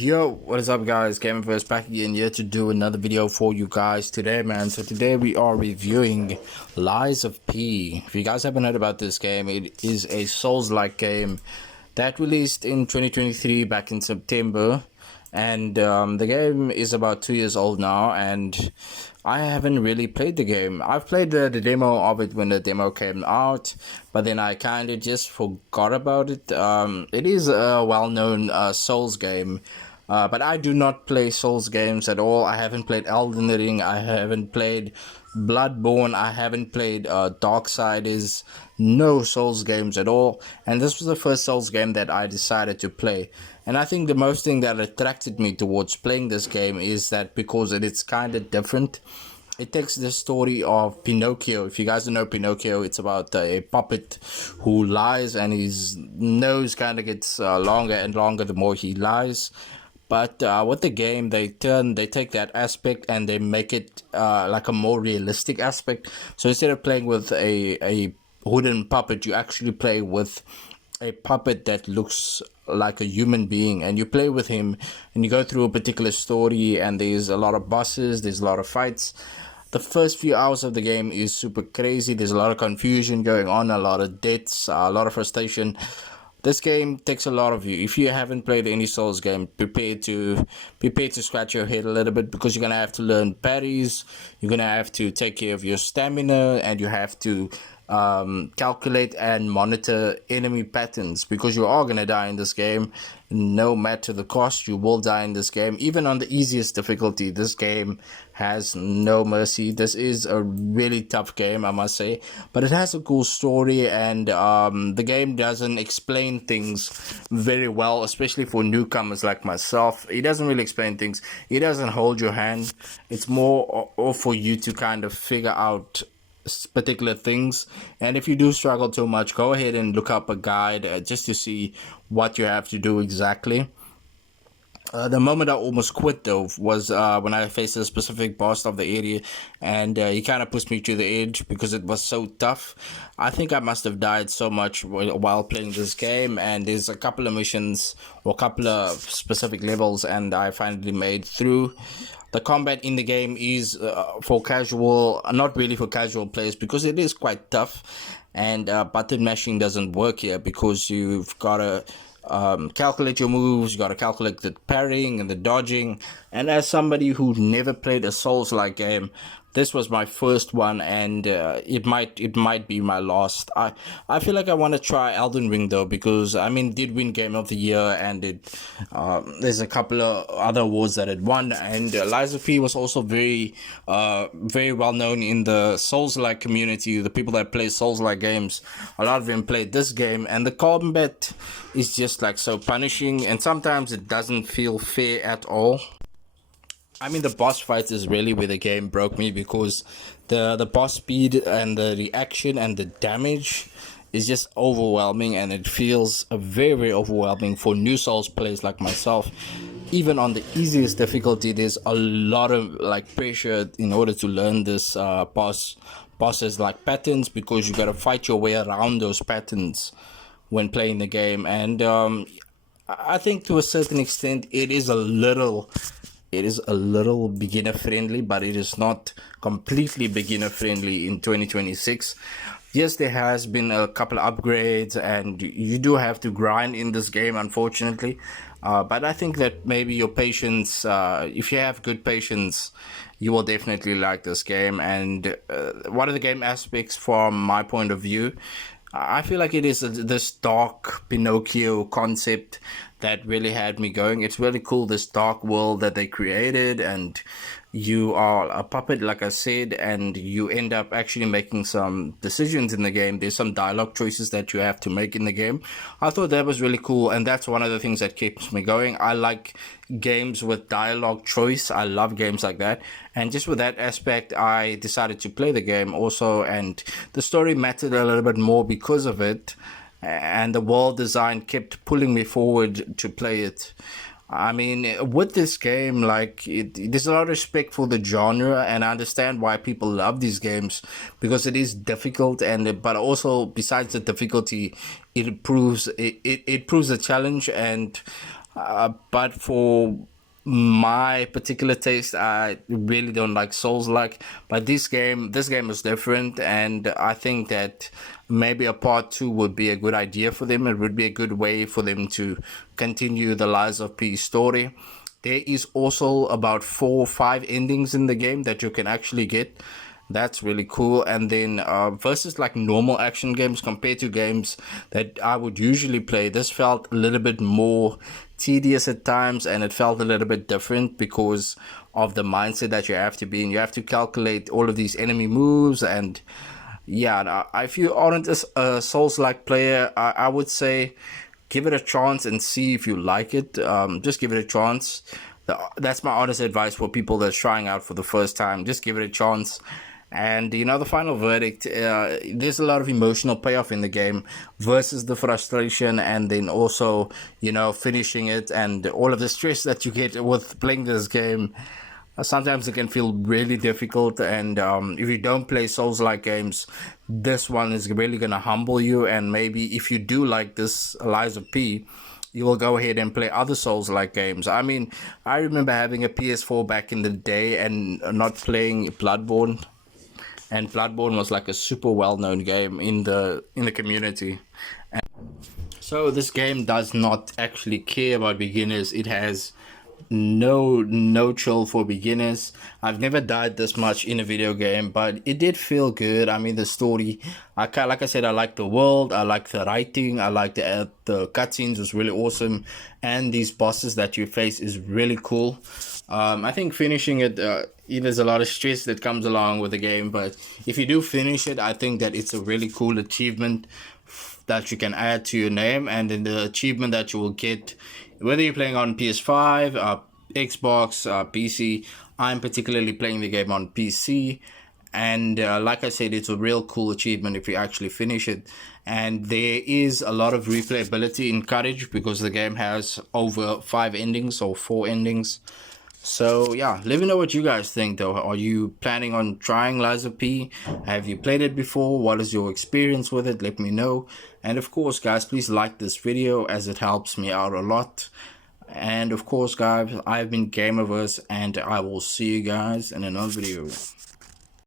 Yo, what is up guys? Gamerverse back again here to do another video for you guys today, man. So today we are reviewing Lies of P. If you guys haven't heard about this game, it is a Souls-like game that released in 2023 back in September. And the game is about 2 years old now, and I haven't really played the game. I've played the demo of it when the demo came out, but then I kind of just forgot about it. It is a well-known Souls game, but I do not play Souls games at all. I haven't played Elden Ring, I haven't played Bloodborne, I haven't played Darksiders, no Souls games at all. And this was the first Souls game that I decided to play. And I think the most thing that attracted me towards playing this game is that because it's kind of different. It takes the story of Pinocchio. If you guys don't know Pinocchio, it's about a puppet who lies, and his nose kind of gets longer and longer the more he lies. But with the game, they take that aspect and they make it like a more realistic aspect. So instead of playing with a wooden puppet, you actually play with a puppet that looks like a human being, and you play with him and you go through a particular story, and there's a lot of bosses, there's a lot of fights. The first few hours of the game is super crazy. There's a lot of confusion going on, a lot of deaths, a lot of frustration. This game takes a lot of you. If you haven't played any Souls game, prepare to scratch your head a little bit, because you're gonna have to learn parries, you're gonna have to take care of your stamina, and you have to calculate and monitor enemy patterns, because you are gonna die in this game. No matter the cost, you will die in this game. Even on the easiest difficulty, this game has no mercy. This is a really tough game, I must say, but it has a cool story, and the game doesn't explain things very well, especially for newcomers like myself. It doesn't really explain things. It doesn't hold your hand. It's more or for you to kind of figure out particular things. And if you do struggle too much, go ahead and look up a guide just to see what you have to do exactly. The moment I almost quit though was when I faced a specific boss of the area, and he kind of pushed me to the edge because it was so tough. I think I must have died so much while playing this game, and there's a couple of missions or a couple of specific levels, and I finally made through. The combat in the game is for casual, not really for casual players, because it is quite tough, and button mashing doesn't work here, because you've got to calculate your moves, you got to calculate the parrying and the dodging. And as somebody who never played a Souls-like game, this was my first one, and it might be my last. I feel like I want to try Elden Ring though, because I mean, it did win Game of the Year, and there's a couple of other awards that it won. And Lies of P was also very well known in the Souls-like community. The people that play Souls-like games, a lot of them played this game, and the combat is just like so punishing, and sometimes it doesn't feel fair at all. I mean, the boss fights is really where the game broke me, because the boss speed and the reaction and the damage is just overwhelming, and it feels very overwhelming for new Souls players like myself. Even on the easiest difficulty, there's a lot of like pressure in order to learn this bosses like patterns, because you got to fight your way around those patterns when playing the game. And I think to a certain extent it is a little beginner friendly, but it is not completely beginner friendly in 2026. Yes, there has been a couple of upgrades, and you do have to grind in this game, unfortunately. But I think that maybe your patience, if you have good patience, you will definitely like this game. And one of the game aspects from my point of view, I feel like it is this dark Pinocchio concept that really had me going. It's really cool, this dark world that they created, and you are a puppet, like I said, and you end up actually making some decisions in the game. There's some dialogue choices that you have to make in the game. I thought that was really cool, and that's one of the things that keeps me going. I like games with dialogue choice. I love games like that, and just with that aspect, I decided to play the game also, and the story mattered a little bit more because of it, and the world design kept pulling me forward to play it. I mean, with this game, like, there's a lot of respect for the genre, and I understand why people love these games, because it is difficult, but also besides the difficulty, it proves a challenge. And But for my particular taste, I really don't like Souls-like. But this game is different, and I think that maybe a part two would be a good idea for them. It would be a good way for them to continue the Lies of P story. There is also about 4 or 5 endings in the game that you can actually get. That's really cool. And then versus like normal action games compared to games that I would usually play, this felt a little bit more tedious at times, and it felt a little bit different because of the mindset that you have to be in. You have to calculate all of these enemy moves, and yeah, if you aren't a Souls-like player, I would say give it a chance and see if you like it. Just give it a chance. That's my honest advice for people that's trying out for the first time. Just give it a chance. And the final verdict, there's a lot of emotional payoff in the game versus the frustration, and then also, finishing it and all of the stress that you get with playing this game. Sometimes it can feel really difficult, and if you don't play Souls-like games, this one is really going to humble you. And maybe if you do like this Lies of P, you will go ahead and play other Souls-like games. I mean, I remember having a PS4 back in the day and not playing Bloodborne, and Bloodborne was like a super well-known game in the community. So this game does not actually care about beginners. It has no chill for beginners. I've never died this much in a video game, but it did feel good. I mean, the story, like I said, I like the world, I like the writing, I like the cutscenes was really awesome, and these bosses that you face is really cool. I think finishing it, there's a lot of stress that comes along with the game, but if you do finish it, I think that it's a really cool achievement that you can add to your name. And then the achievement that you will get, whether you're playing on PS5, Xbox, PC. I'm particularly playing the game on PC, and like I said, it's a real cool achievement if you actually finish it. And there is a lot of replayability in Courage because the game has over 5 endings or 4 endings. So yeah, let me know what you guys think though. Are you planning on trying Lies of P? Have you played it before? What is your experience with it? Let me know. And of course guys, please like this video as it helps me out a lot. And of course guys, I've been Gamerverse, and I will see you guys in another video.